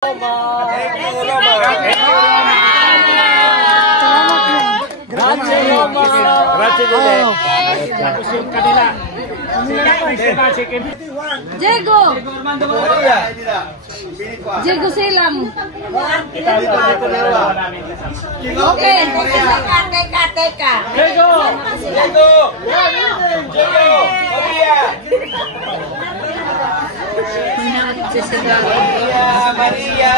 Grazie Roma. Grazie mille. Tapos yung kanila. Diego. Diego Silang. Okay. Teka. Diego. Maria.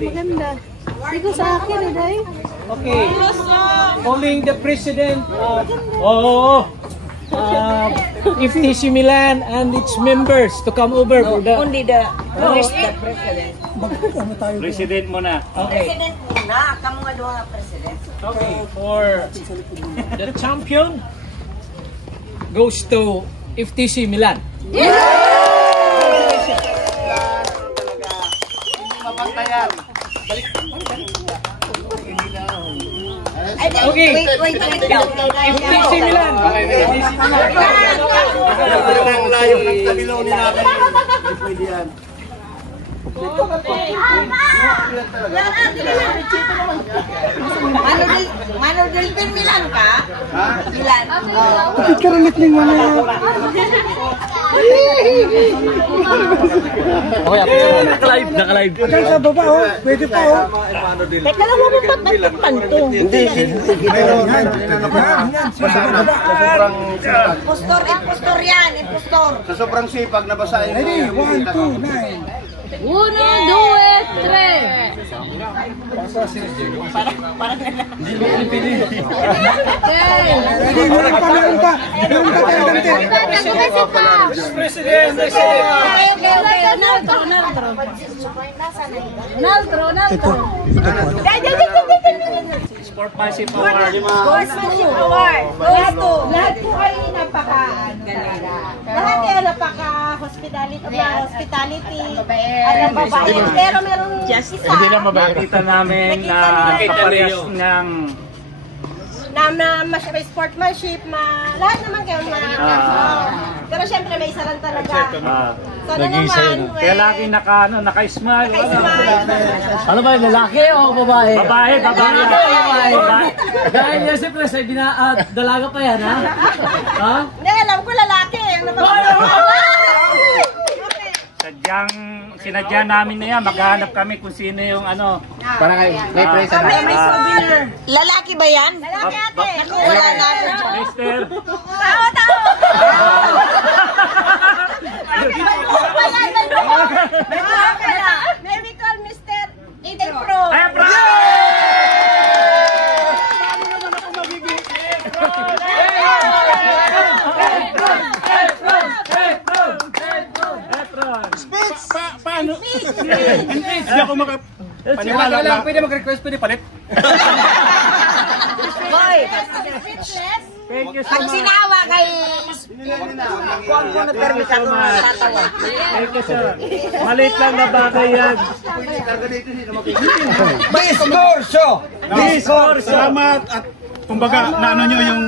Maganda. Digo sa akin, Day. Okay. Calling the president FC Milan and its members to come over for the Only the president. president muna. Okay. President muna, kamu nga doon nga president. Okay, for the champion goes to FTC Milan. Okay. Wait lang. FTC Milan. Ang layo ng kabilaw ni natin. Pwede yan. Mano Delpin Milan ka? Milan. Karanit ng mga. Naka-live. Diyan sa baba, oh. Pwede pa, oh. Teka lang mo ba't nagpanto? Hindi. Impostor yan, impostor. Sa sobrang sipag, nabasahin ko. Ready? 1, 2, 9. 1, 2, 3. Ready? Meron pa. Meron pa talagante. President. Naltro. Sportsmanship award. Lahat po ay napaka-galaga. Lahat ay napaka-hospitality. Alam babae. Pero meron isa. Nakita namin na kaparehas ng na may sportsmanship, lahat naman kayo pero syempre may isa lang talaga. Sana naman, kaya lagi naka-smile. Ano ba, lalaki o babae? Babae. Dahil yan siyempre sa dalaga pa yan, ha? Ha? Hindi, alam ko lalaki. Ano ba? Sinadya namin na yan, maghahanap kami kung sino yung ano. Para kayo, may praise na. May souvenir. Lalaki ba yan? Lalaki ate. Wala na. Mister. Tao. May we call Mr. Eden Pro. Ay, bro! Paano? Hindi ako paniwala lang. Pwede mag-request, pwede palit. Boy! Thank you so Pag much. sinawa kay... Huwag mo na permit ako tatawa. Thank you, sir. Maliit lang na bagay yan. Salamat at kumbaga naano nyo yung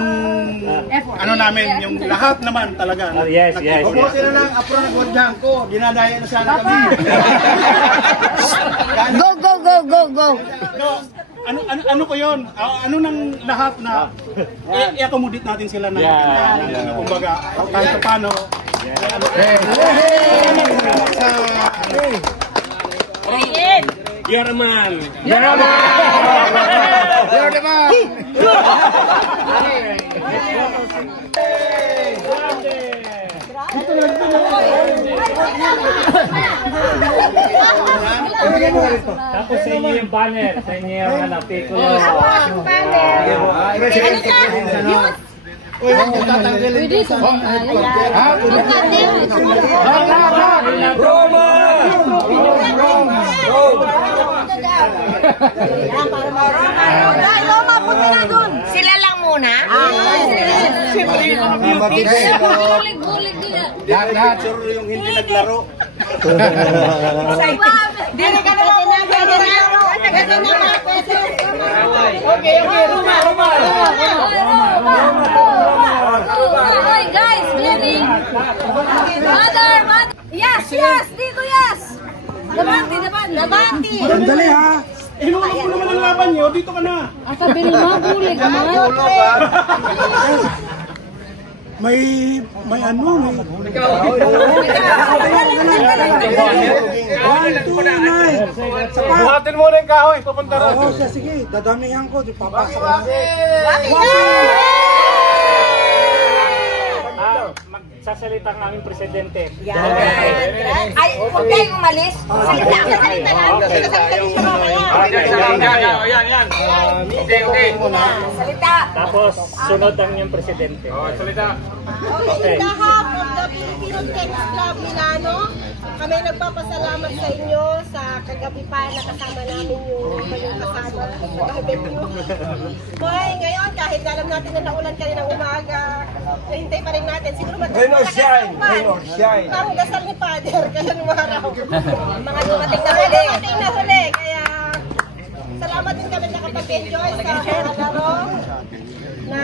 ano namin, yung lahat naman talaga. Yes. Mabuti na lang, apro na gwadyan ko, dinadaya na sana kami. Go! No, ano ko yun? Ano nang lahat na i-accommodate natin sila ng kumbaga, kahit paano. You're a man. Tapos sa inyo yung banner, sa inyo yung piccolo. Pwede ito. Sila lang muna? Siyempre, yung mga beauty. Bulig-bulig din. Lahat, sure yung hindi naglaro. Dili ka na lang. Okay, Roma. Hoy, guys, Jenny. Mother. Yes, dito, yes. Dabanti. Sandali ha. Hinulog mo naman ang laban nyo, dito ka na. Ang sabi mo, bulig naman. May ano, may... Buhatin mo rin kahoy, pupunta rin. Oo, sige, dadamihan ko, di papasok na. Magsasalita ang aming presidente. Ay, huwag kayong umalis. Salita lang. Salita. Tapos, sunod ang inyong presidente. Okay, in behalf of the Filipino Tennis Club Milano, kami nagpapasalamat sa inyo sa kagabi pa na kasama namin yung kasama sa venue. Hoy, ngayon kahit alam natin na naulan kaninang umaga, nahintay pa rin natin. Siguro Rain or shine. Parang dasal ni Father kasi nung araw. Mga dumating na huli. Kaya salamat din kami nakapag-enjoy sa laro na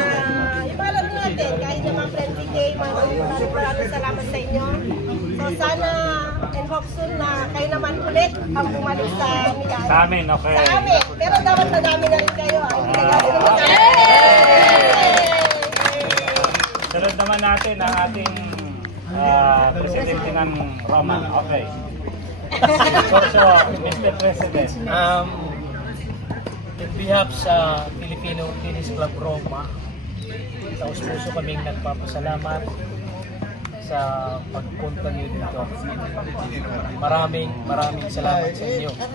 yung mga laro natin. Kahit yung mga friendly game, maraming salamat sa inyo. So sana and hope soon na kayo naman ulit ang bumalik sa Milano. Sa amin, okay. Sa amin. Pero dapat madami na rin kayo. Sunod naman natin ang ating presidente ng Roma. Okay. So, Mr. President. In behalf sa Filipino Tennis Club Roma, taos-puso kaming nagpapasalamat sa pagpunta niyo dito. Maraming salamat sa inyo. At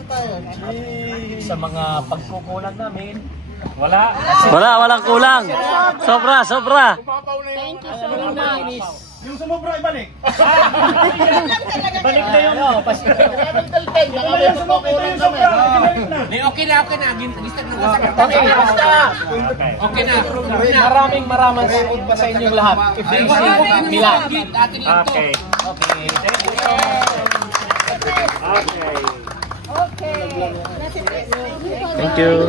sa mga pagkukulang namin, Walang kulang. Sobra. Yung sumobra, ibalik. Balik na yun. okay na. Maraming sa inyong lahat. Milan. Okay. Okay. Thank you.